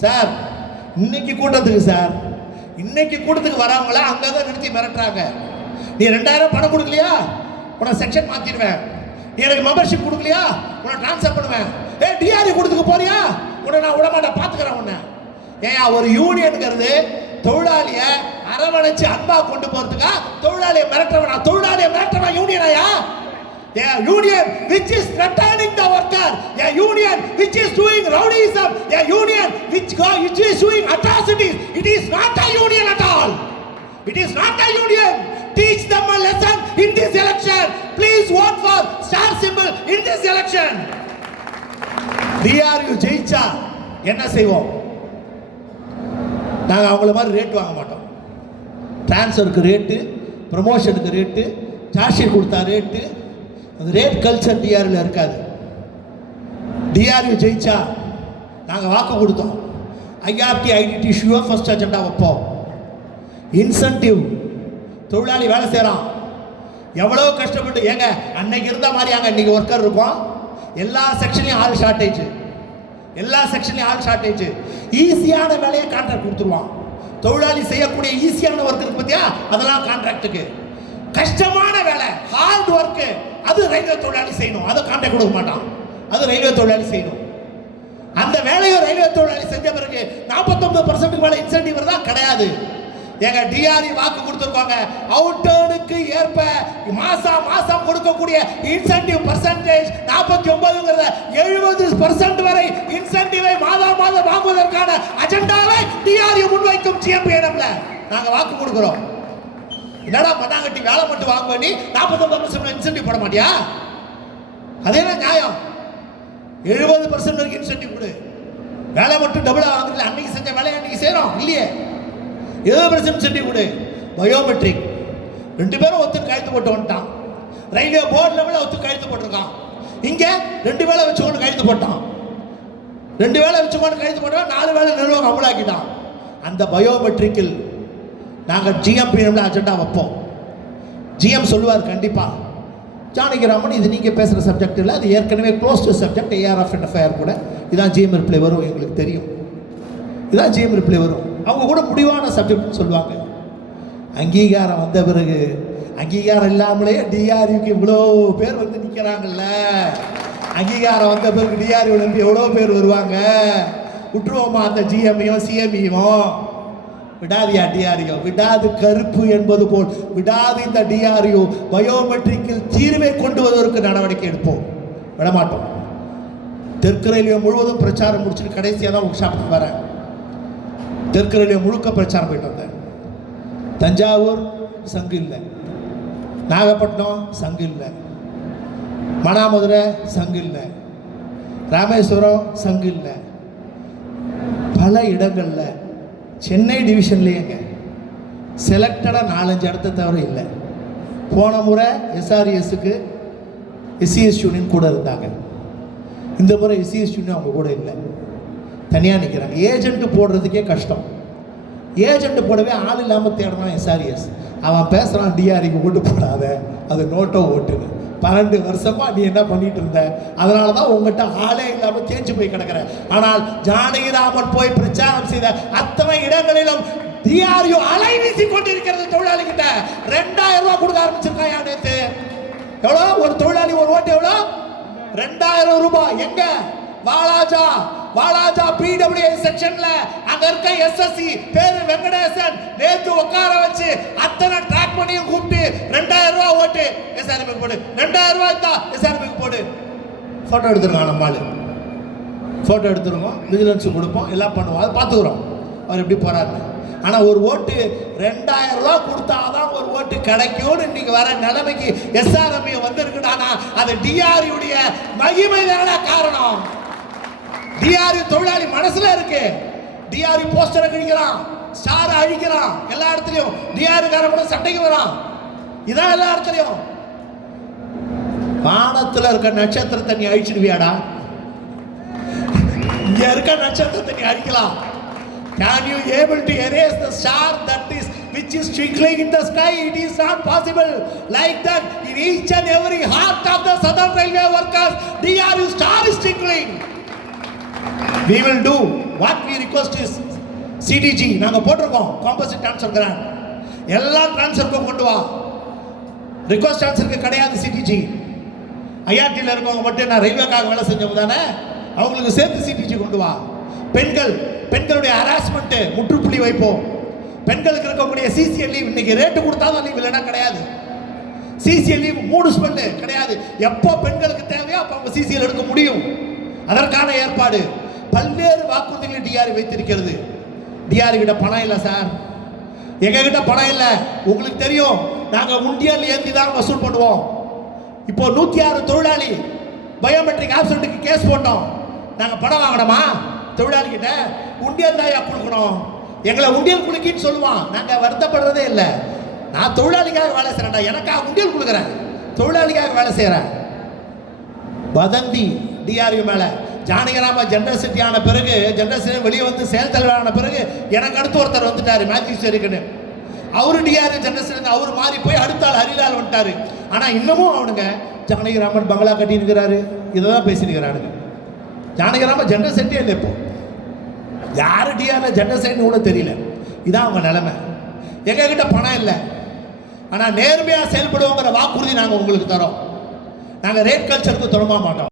Sir இன்னைக்கு கூட்டத்துக்கு sir, இன்னைக்கு கூட்டத்துக்கு வரவங்கள அங்கங்க நிறுத்தி மிரட்டுறாங்க. நீ 2000 பணம் கொடுக்கலையா உன செக்ஷன் மாத்திடுவேன், நீ எனக்கு மெம்பர்ஷிப் கொடுக்கலையா உன்னை ட்ரான்ஸ்ஃபர் பண்ணுவேன், டிஆர்இ கொடுத்துக்கு போறியா உன்னை நான் விடமாட்டேன் பார்த்துக்கிறேன் உன்னை. ஏன் ஒரு யூனியனுங்கிறது தொழிலாளிய அரவணைச்சு அன்பா கொண்டு போறதுக்கா தொழிலாளியை மிரட்டவனா? தொழிலாளியை மிரட்டவனா யூனியனாயா? A union which is threatening the worker, a union which is doing rowdyism, a union which is doing atrocities, it is not a union at all. It is not a union. Teach them a lesson in this election. Please vote for star symbol in this election. DRU ஜெயிச்சா என்ன செய்வோம்? நாங்கள் அவங்கள மாதிரி rate வாங்க மாட்டோம். டிரான்ஸ்ஃபருக்கு rate, ப்ரமோஷனுக்கு rate, charge கொடுத்தா rate, அந்த ரேட் கல்ச்சர் டிஆர்யூல இருக்காது. டிஆர்யூ ஜெயிச்சா நாங்கள் வாக்கு கொடுத்தோம். ஐஆர்டி ஐடிடி ஷூவை ஃபர்ஸ்ட் அஜெண்டா வைப்போம். இன்சென்டிவ், தொழிலாளி வேலை செய்கிறான், எவ்வளோ கஷ்டப்பட்டு, ஏங்க அன்னைக்கு இருந்த மாதிரி அங்கே இன்னைக்கு ஒர்க்கர் இருக்கும். எல்லா செக்ஷன்லையும் ஆள் ஷார்ட்டேஜ், எல்லா செக்ஷன்லையும் ஆள் ஷார்ட்டேஜ். ஈஸியான வேலையை கான்ட்ராக்ட் கொடுத்துருவான். தொழிலாளி செய்யக்கூடிய ஈஸியான ஒர்க் இருக்கு பார்த்தியா, அதெல்லாம் கான்ட்ராக்டுக்கு. கஷ்டமான வேலை, ஹார்ட் ஒர்க்கு, அது ரயில்வே தொழிலாளி செய்யணும், அதை கான்ட்ராக்ட் கொடுக்க மாட்டான், அது ரயில்வே தொழிலாளி செய்யணும். அந்த வேலையை ரயில்வே தொழிலாளி செஞ்ச பிறகு 49% மேலே இன்சென்டிவ் தான் கிடையாது. எங்க டிஆர்இ வாக்கு கொடுத்துருக்காங்க, அவுட் டர்னுக்கு ஏற்ப மாசம் கொடுக்கக்கூடிய இன்சென்டிவ் பர்சன்டேஜ் 49ங்கிறத 70% வரை இன்சென்டிவை மாதம் வாங்குவதற்கான அஜெண்டாவை டிஆர்இ முன்வைக்கும் சிஎம்பிஎன்எம்ல நாங்க வாக்கு கொடுக்கிறோம். என்னடா மண்ணாங்கட்டி வேலை மட்டும் வாங்க வேண்டி 49% இன்சென்டிவ் போட மாட்டியா? அதே நியாயம். 70% வரைக்கும் இன்சென்டிவ் கொடு, வேலை மட்டும் டபுளா வாங்குறீங்க. அன்னைக்கு செஞ்ச வேலையை அன்னைக்கு செய்யறோம் இல்லையே, 70% இன்சென்டிவ் கொடு. பயோமெட்ரிக் 2 பேரும் ஒத்து கையெழுத்து போட்டு வந்துட்டான். ரயில்வே போர்டு லெவலில் ஒத்து கையெழுத்து போட்டிருக்கான். இங்க 2 வேலை வச்சுக்கொண்டு கையெழுத்து போட்டான். 2 வேலை வச்சுக்கொண்டு கையெழுத்து போட்டான், 4 வேலை நிர்வாகம் அமலாக்கிட்டான். அந்த பயோமெட்ரிக்கில் நாங்கள் ஜிஎம்பிஎம்ல அஜெண்டா வைப்போம். ஜிஎம் சொல்லுவார் கண்டிப்பா, ஜானகிராமன் இது நீங்கள் பேசுகிற சப்ஜெக்ட் இல்லை, அது ஏற்கனவே close to subject, ARF and FIR கூட இதான் ஜிஎம் ரிப்ளை வரும், எங்களுக்கு தெரியும், இதான் ஜிஎம் ரிப்ளை வரும். அவங்க கூட முடிவான சப்ஜெக்ட் சொல்லுவாங்க. அங்கீகாரம் வந்த பிறகு, அங்கீகாரம் இல்லாமலே டிஆர்யூக்கு இவ்வளோ பேர் வந்து நிற்கிறாங்கல்ல, அங்கீகாரம் வந்த பிறகு டிஆர்யூ நம்பி எவ்வளோ பேர் வருவாங்க. விட்டுருவோமா அந்த ஜிஎம்ஐயும் சிஎம்ஐயும்? விடாதியா டிஆர்யூ, விடாது கருப்பு என்பது போல் விடாது இந்த டிஆர்யூ பயோமெட்ரிக்கில் தீர்வை கொண்டு வருவதற்கு நடவடிக்கை எடுப்போம், விடமாட்டோம். தெற்கு ரயில்வே முழுவதும் பிரச்சாரம் முடிச்சுட்டு கடைசியாக தான் ஒர்க் ஷாப்புக்கு வரேன். தெற்கு ரயில்வே முழுக்க பிரச்சாரம் போயிட்டு வந்தேன். தஞ்சாவூர் சங்கு இல்லை, நாகப்பட்டினம் சங்கு இல்லை, மணாமதுரை சங்கு இல்லை, ராமேஸ்வரம் சங்கு இல்லை, பல இடங்கள்ல சென்னை டிவிஷன்லேயேங்க செலக்டடாக 4-5 இடத்த தவிர இல்லை. போன முறை எஸ்ஆர்எஸ்க்கு எஸ்சிஎஸ் யூனியன் கூட இருந்தாங்க, இந்த முறை எஸ்சிஎஸ் யூனியன் அவங்க கூட இல்லை, தனியாக நிற்கிறாங்க. ஏஜென்ட்டு போடுறதுக்கே கஷ்டம், ஏஜென்ட் போடவே ஆள் இல்லாமல் தேடணும். எஸ்ஆர்எஸ் அவன் பேசுகிறான், டிஆர்இக்கு ஓட்டு போடாத, அது நோட்டோ ஓட்டுன்னு. 12 வருஷமா நீ என்ன பண்ணிட்டு இருந்த? அதனால தான் உங்ககிட்ட ஆளே இல்லாமல் தேஞ்சு போய் கிடக்கிற. ஆனால் ஜானகிராமன் போய் பிரச்சாரம் செய்த அத்தனை இடங்களிலும் டிஆர்யூ அலை வீசி கொண்டிருக்கிறது. தொழிலாளி கிட்ட 2000 ரூபாய் கொடுக்க ஆரம்பிச்சிருக்காயா நேற்று. எவ்வளோ ஒரு தொழிலாளி ஒரு ஓட்டு எவ்வளோ? 2000 ரூபாய். எங்க? வாலாஜா பிடபிள்யூ செக்ஷன்ல அங்க இருக்க எஸ்எஸ்சி பேரு வெங்கடேசன் நேத்து உட்கார வச்சு அத்தனை ட்ராக் பண்ணியும் கூப்பிட்டு 2000 ரூபாய் ஓட்டு எஸ்ஆர்எம்க்கு போடு, 2000 ரூபாய் தான் எஸ்ஆர்எம்க்கு போடு. போட்டோ எடுத்துருக்கோம், நம்ம ஆளு போட்டோ எடுத்துருக்கோம், விஜிலன்ஸ் கொடுப்போம், எல்லாம் பண்ணுவோம், அதை பார்த்துக்கிறோம் அவர் எப்படி போறாரு. ஆனால் ஒரு ஓட்டு 2000 ரூபாய் கொடுத்தாதான் ஒரு ஓட்டு கிடைக்கும்னு இன்னைக்கு வர நிலைமைக்கு எஸ்ஆர்எம் வந்திருக்குடானா அது டிஆர்யூடைய மகிமை தான காரணம். டிஆர்யூ தொழிலாளி மனசுல இருக்கு. டிஆர்யூ போஸ்டரை கிழிக்கிறான், ஸ்டார் அழிக்கிறான், எல்லா இடத்துலையும் டிஆர்யூ காரங்க சண்டைக்கு வரான். இதான் எல்லா இடத்துலையும். வானத்துல இருக்க நட்சத்திரத்தை நீ அழிச்சிடுவியாடா? இங்க இருக்க நட்சத்திரத்தை நீ அழிக்கலாம். Can you able to erase the star that is which is twinkling in the sky? It is not possible. Like that, in each and every heart of the Southern Railway workers, DRU star is twinkling. We will do what we request is CDG நாங்கள் போட்டிருக்கோம் composite transfer grand எல்லா ட்ரான்ஸ்ஃபருக்கும் கொண்டு வா. Request ட்ரான்ஸ்ஃபருக்கு கிடையாது CDG. ஐஆர்டியில் இருக்கவங்க மட்டும் நான் ரயில்வேக்காக வேலை செஞ்சவங்க தானே, அவங்களுக்கு சேர்த்து சிடிஜி கொண்டு வா. பெண்களுடைய ஹராஸ்மெண்ட்டு முற்றுப்புள்ளி வைப்போம். பெண்களுக்கு இருக்கக்கூடிய சிசிஎல் லீவ் இன்னைக்கு ரேட்டு கொடுத்தாதான் லீவ், இல்லைன்னா கிடையாது. சிசிஎல் லீவ் 3 ஸ்பெண்ட் கிடையாது. எப்போ பெண்களுக்கு தேவையோ அப்போ அவங்க சிசிஎல் எடுக்க முடியும். அதற்கான ஏற்பாடு பல்வேறு வாக்குறுதிகளை டிஆர்ஐ வைத்திருக்கிறது. டிஆர்ஐ கிட்ட பணம் இல்லை சார், எங்ககிட்ட பணம் இல்லை. உங்களுக்கு தெரியும், நாங்கள் உண்டியல் ஏந்தி தான் வசூல் பண்ணுவோம். இப்போ 106 தொழிலாளி பயோமெட்ரிக் ஆப்சண்ட்டுக்கு கேஸ் போட்டோம். நாங்கள் பணம் வாங்கணுமா தொழிலாளிகிட்ட? உண்டியல் தான் கொடுக்கணும். எங்களை உண்டியல் குலுக்கின்னு சொல்லுவான். நாங்கள் வருத்தப்படுறதே இல்லை. நான் தொழிலாளிக்காக வேலை செய்கிறேன்டா, எனக்காக உண்டியல் கொடுக்குறேன், தொழிலாளிக்காக வேலை செய்கிறேன். வதந்தி டிஆர்யூ மேலே. ஜானகிராம ஜெனரல் செக்ரட்டரி ஆன பிறகு, ஜெனரல் செக்ரட்டரி வெளியே வந்து செயல் தலைவரான பிறகு எனக்கு அடுத்து ஒருத்தர் வந்துட்டார், மேத்யூ சேரிக்குன்னு. அவரு டிஆர்யூ ஜெனரல் செக்ரட்டரி, அவர் மாறி போய் அடுத்த ஆள் ஹரிலால் வந்துட்டாரு. ஆனால் இன்னமும் அவனுங்க ஜானகிராமன் பங்களா கட்டி இருக்கிறாரு, இதை தான் பேசியிருக்கிறானுங்க. ஜானகிராம ஜெனரல் செக்ரட்டரி இல்லை. இப்போ யார் டிஆர்ல ஜெனரல் செக்ரட்டரி கூட தெரியல. இதான் அவங்க நிலைமை. எங்ககிட்ட பணம் இல்லை, ஆனால் நேர்மையாக செயல்படுவோங்கிற வாக்குறுதி நாங்கள் உங்களுக்கு தரோம். நாங்கள் ரேட் கல்ச்சருக்கு தொடங்க மாட்டோம்.